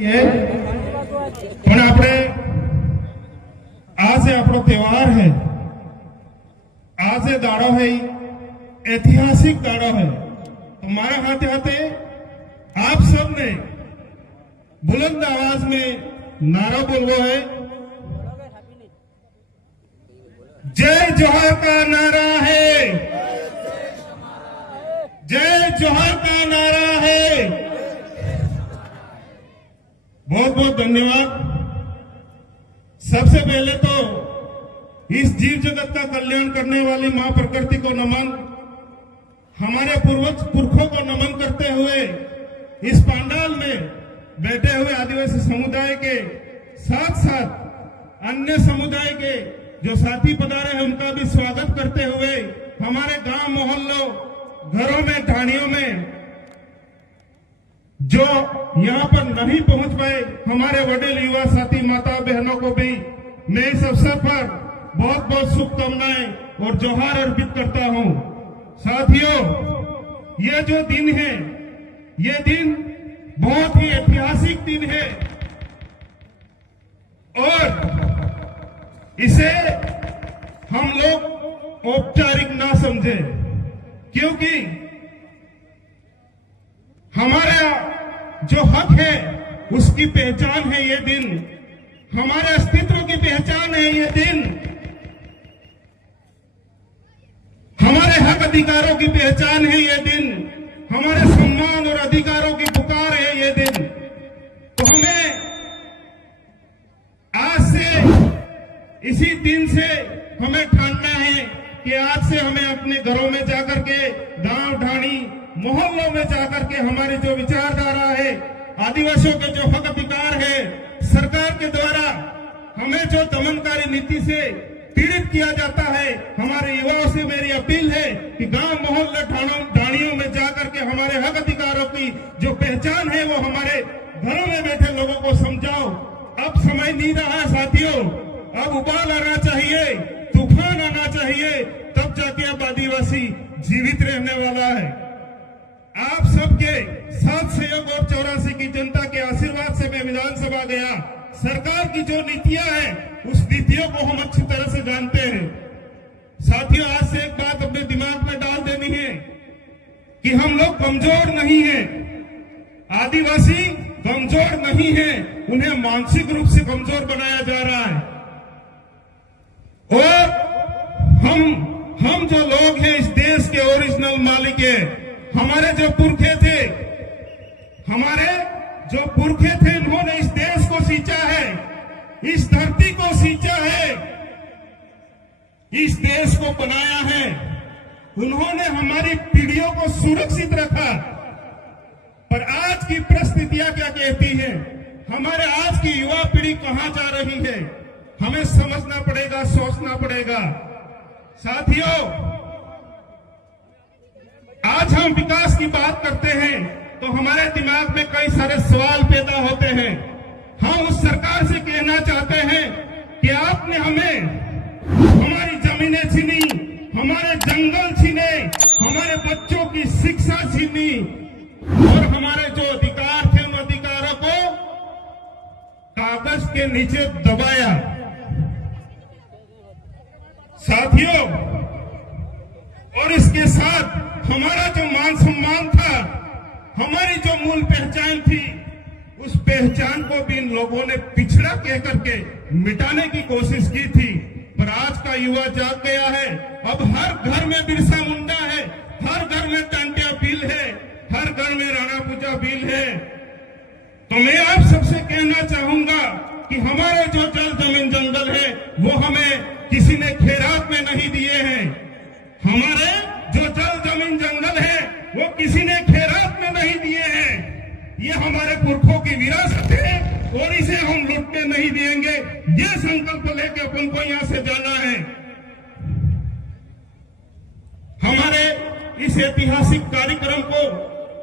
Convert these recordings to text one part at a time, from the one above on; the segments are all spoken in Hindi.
પણ આપણે आज આપણો તહેવાર है, आज दाड़ो है, ऐतिहासिक दाड़ो है। तो हमारे हाथे हाथे आप सब ने बुलंद आवाज में नारा बोलना है। जय जोहर का नारा है, जय जोहर का नारा है। बहुत बहुत धन्यवाद। सबसे पहले तो इस जीव जगत का कल्याण करने वाली मां प्रकृति को नमन, हमारे पूर्वज पुरखों को नमन करते हुए इस पंडाल में बैठे हुए आदिवासी समुदाय के साथ साथ अन्य समुदाय के जो साथी पधारे हैं उनका भी स्वागत करते हुए हमारे गांव मोहल्लों घरों में ढाणियों में जो यहाँ पर नहीं पहुंच पाए हमारे वडील युवा साथी माता बहनों को भी मैं इस अवसर पर बहुत बहुत शुभकामनाएं और जोहार अर्पित करता हूं। साथियों, ये जो दिन है, ये दिन बहुत ही ऐतिहासिक दिन है और इसे हम लोग औपचारिक ना समझे, क्योंकि हमारा जो हक है उसकी पहचान है ये दिन, हमारे अस्तित्व की पहचान है ये दिन, हमारे हक अधिकारों की पहचान है ये दिन, हमारे सम्मान और अधिकारों की पुकार है ये दिन। तो हमें आज से, इसी दिन से हमें ठानना है कि आज से हमें अपने घरों में जाकर के, गांव ढाणी मोहल्लों में जाकर के हमारी जो विचारधारा है, आदिवासियों के जो हक अधिकार है, सरकार के द्वारा हमें जो दमनकारी नीति से पीड़ित किया जाता है, हमारे युवाओं से मेरी अपील है कि गांव मोहल्ले ढाणियों में जाकर के हमारे हक अधिकारों की जो पहचान है वो हमारे घरों में बैठे लोगों को समझाओ। अब समय नहीं रहा साथियों, अब उबाल आना चाहिए, तूफान आना चाहिए, तब जाके अब आदिवासी जीवित रहने वाला है। आप सबके साथ सहयोग और 84 की जनता के आशीर्वाद से मैं विधानसभा गया। सरकार की जो नीतियां हैं उस नीतियों को हम अच्छी तरह से जानते हैं। साथियों, आज से एक बात अपने दिमाग में डाल देनी है कि हम लोग कमजोर नहीं हैं, आदिवासी कमजोर नहीं है, उन्हें मानसिक रूप से कमजोर बनाया जा रहा है। और हम जो लोग हैं इस देश के ओरिजिनल मालिक है, हमारे जो पुरखे थे, इन्होंने इस देश को सींचा है, इस धरती को सींचा है, इस देश को बनाया है, उन्होंने हमारी पीढ़ियों को सुरक्षित रखा। पर आज की परिस्थितियां क्या कहती हैं, हमारे आज की युवा पीढ़ी कहां जा रही है, हमें समझना पड़ेगा, सोचना पड़ेगा। साथियों, आज हम विकास की बात करते हैं तो हमारे दिमाग में कई सारे सवाल पैदा होते हैं। हम उस सरकार से कहना चाहते हैं कि आपने हमें हमारी जमीनें छीनी, हमारे जंगल छीने, हमारे बच्चों की शिक्षा छीनी और हमारे जो अधिकार थे उन अधिकारों को कागज के नीचे दबाया। साथियों, और इसके साथ हमारा जो मान सम्मान था, हमारी जो मूल पहचान थी, उस पहचान को भी इन लोगों ने पिछड़ा कह करके मिटाने की कोशिश की थी। पर आज का युवा जाग गया है, अब हर घर में बिरसा मुंडा है, हर घर में टांटिया बिल है, हर घर में राणा पूजा बिल है। तो मैं आप सबसे कहना चाहूंगा कि हमारे जो जल जमीन जंगल है वो हमें किसी ने खैरात में नहीं दिए हैं। हमारे जो जल जमीन जंगल है वो किसी ने खैरात में नहीं दिए हैं। ये हमारे पुरखों की विरासत है और इसे हम लुटने नहीं देंगे। ये संकल्प लेके अपन को यहां से जाना है। हमारे इस ऐतिहासिक कार्यक्रम को,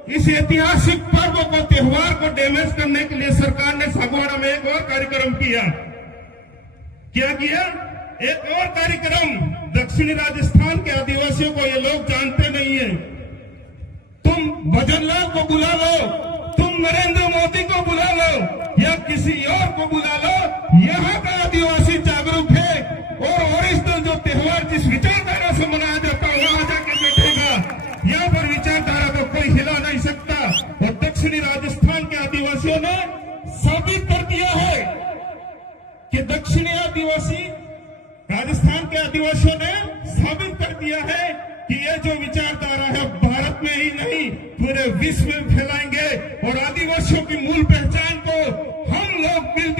इस ऐतिहासिक पर्व को, त्योहार को डैमेज करने के लिए सरकार ने सागवाड़ा में एक और कार्यक्रम किया। क्या किया? एक और कार्यक्रम दक्षिणी राजस्थान के आदिवासियों को ये लोग जानते नहीं है। तुम भजनलाल को बुला लो, तुम नरेंद्र मोदी को बुला लो, किसी और को बुला लो, यहाँ का आदिवासी जागरूक है और ओरिजिनल जो त्योहार जिस विचारधारा से मनाया जाता है वहां जाके बैठेगा। यहाँ पर विचारधारा को कोई हिला नहीं सकता। और दक्षिणी राजस्थान के आदिवासियों ने साबित कर दिया है कि दक्षिणी आदिवासी राजस्थान के आदिवासियों ने साबित कर दिया है कि ये जो विचारधारा है भारत में ही नहीं पूरे विश्व में फैलाएंगे और आदिवासियों की मूल पहचान को हम लोग मिल